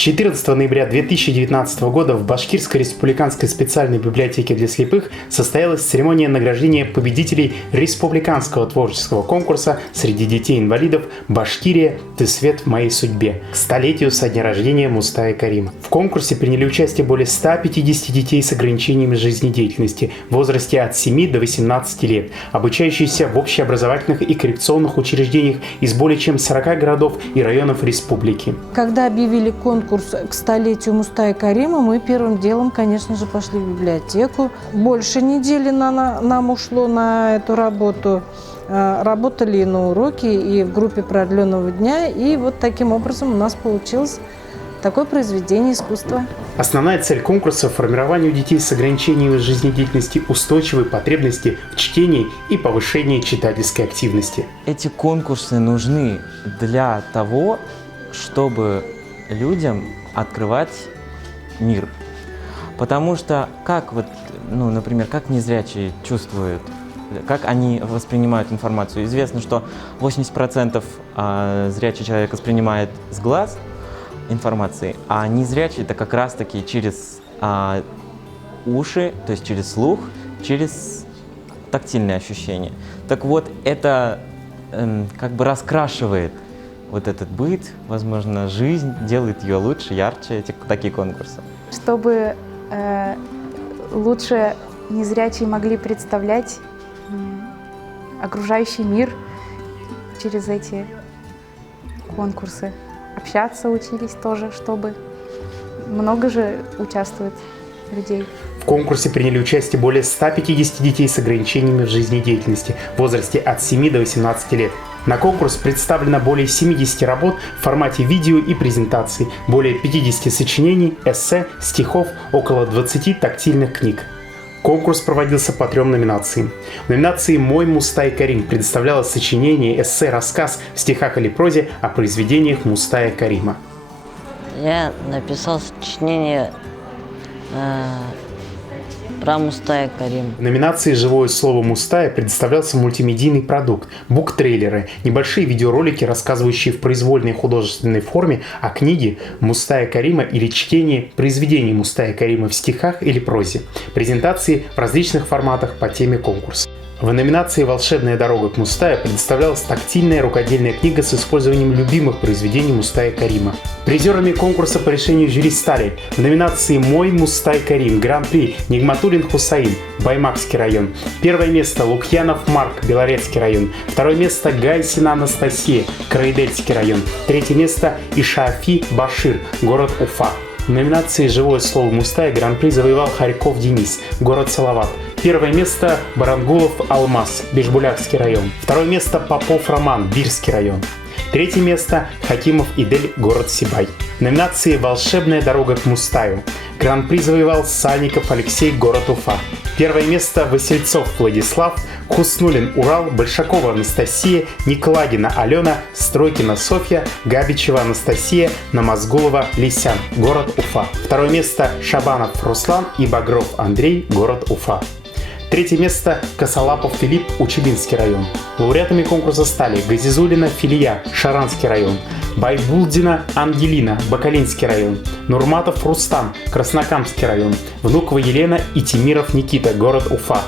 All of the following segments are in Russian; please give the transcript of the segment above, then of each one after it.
14 ноября 2019 года в Башкирской республиканской специальной библиотеке для слепых состоялась церемония награждения победителей республиканского творческого конкурса среди детей-инвалидов «Башкирия. Ты свет в моей судьбе» к столетию со дня рождения Мустая Карима. В конкурсе приняли участие более 150 детей с ограничениями жизнедеятельности в возрасте от 7 до 18 лет, обучающиеся в общеобразовательных и коррекционных учреждениях из более чем 40 городов и районов республики. Когда объявили конкурс к столетию Мустая Карима, мы первым делом, конечно же, пошли в библиотеку. Больше недели нам ушло на эту работу. Работали и на уроке, и в группе продленного дня. И вот таким образом у нас получилось такое произведение искусства. Основная цель конкурса – формирование у детей с ограничениями жизнедеятельности устойчивой потребности в чтении и повышение читательской активности. Эти конкурсы нужны для того, чтобы людям открывать мир. Потому что например, как незрячие чувствуют, как они воспринимают информацию. Известно, что 80% зрячий человек воспринимает с глаз информации, а незрячий это как раз-таки через уши, то есть через слух, через тактильные ощущения. Так вот, это как бы раскрашивает вот этот быт, возможно, жизнь, делает ее лучше, ярче, такие конкурсы. Чтобы лучше незрячие могли представлять окружающий мир через эти конкурсы. Общаться учились тоже, чтобы много же участвует людей. В конкурсе приняли участие более 150 детей с ограничениями в жизнедеятельности в возрасте от 7 до 18 лет. На конкурс представлено более 70 работ в формате видео и презентаций, более 50 сочинений, эссе, стихов, около 20 тактильных книг. Конкурс проводился по 3 номинациям. В номинации «Мой Мустай Карим» предоставлялось сочинение, эссе, рассказ в стихах или прозе о произведениях Мустая Карима. Я написал сочинение про Мустая Карима. В номинации «Живое слово Мустая» предоставлялся мультимедийный продукт, буктрейлеры, небольшие видеоролики, рассказывающие в произвольной художественной форме о книге Мустая Карима или чтении произведений Мустая Карима в стихах или прозе, презентации в различных форматах по теме конкурса. В номинации «Волшебная дорога к Мустаю» предоставлялась тактильная рукодельная книга с использованием любимых произведений Мустая Карима. Призерами конкурса по решению жюри стали в номинации «Мой Мустай Карим» Гран-при Нигматуллин Хусаин, Баймакский район. Первое место Лукьянов Марк, Белорецкий район. Второе место Гайсина Анастасия, Краидельский район. Третье место Ишаафи Башир, город Уфа. В номинации «Живое слово Мустая» гран-при завоевал Харьков Денис, город Салават. Первое место Барангулов Алмаз, Бишбулякский район. Второе место Попов Роман, Бирский район. Третье место Хакимов Идель, город Сибай. В номинации «Волшебная дорога к Мустаю» гран-при завоевал Сальников Алексей, город Уфа. Первое место Васильцов Владислав, Хуснулин Урал, Большакова Анастасия, Никлагина Алена, Стройкина Софья, Габичева Анастасия, Намазгулова Лисян, город Уфа. Второе место Шабанов Руслан и Багров Андрей, город Уфа. Третье место Косолапов Филипп, Учелинский район. Лауреатами конкурса стали Газизулина Филия, Шаранский район, Байбулдина Ангелина, Бакалинский район, Нурматов Рустам, Краснокамский район, Внукова Елена и Тимиров Никита, город Уфа.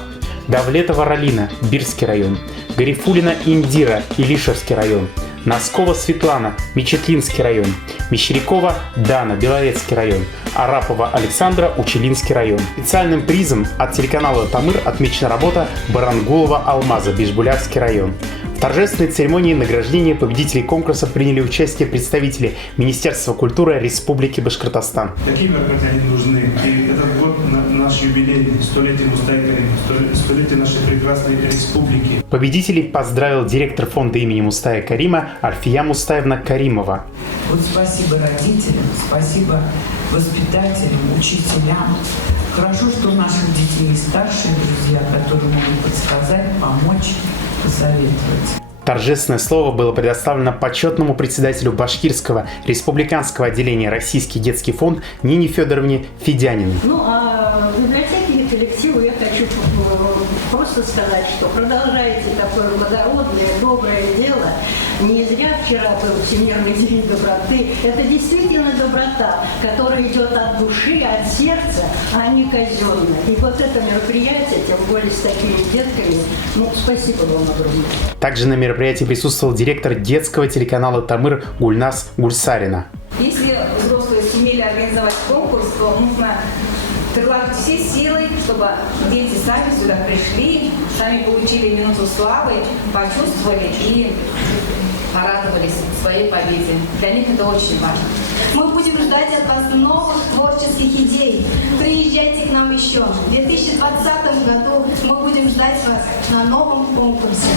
Давлетова Ралина, Бирский район, Гарифулина Индира, Илишевский район, Носкова Светлана, Мечетлинский район, Мещерякова Дана, Белорецкий район, Арапова Александра, Учелинский район. Специальным призом от телеканала «Тамыр» отмечена работа Барангулова Алмаза, Бишбулякский район. В торжественной церемонии награждения победителей конкурса приняли участие представители Министерства культуры Республики Башкортостан. Такие мероприятия нужны. И этот год наш юбилей, столетие Мустая Карима, столетие нашей прекрасной республики. Победителей поздравил директор фонда имени Мустая Карима Альфия Мустаевна Каримова. Вот спасибо родителям, спасибо воспитателям, учителям. Хорошо, что у наших детей есть старшие друзья, которые могут подсказать, помочь, посоветовать. Торжественное слово было предоставлено почетному председателю Башкирского республиканского отделения Российский детский фонд Нине Федоровне Федяниной. Ну а в библиотеке и коллективу я хочу просто просто сказать, что продолжайте такое благородное, доброе дело. Не зря вчера был Всемирный день доброты. Это действительно доброта, которая идет от души, от сердца, а не казенная. И вот это мероприятие, тем более с такими детками, спасибо вам огромное. Также на мероприятии присутствовал директор детского телеканала «Тамыр» Гульнас Гульсарина. Если взрослые сумели организовать конкурс, то нужно приложить все силы, чтобы дети сами сюда пришли, сами получили минуту славы, почувствовали и порадовались своей победе. Для них это очень важно. Мы будем ждать от вас новых творческих идей. Приезжайте к нам еще. В 2020 году мы будем ждать вас на новом конкурсе.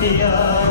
Yeah.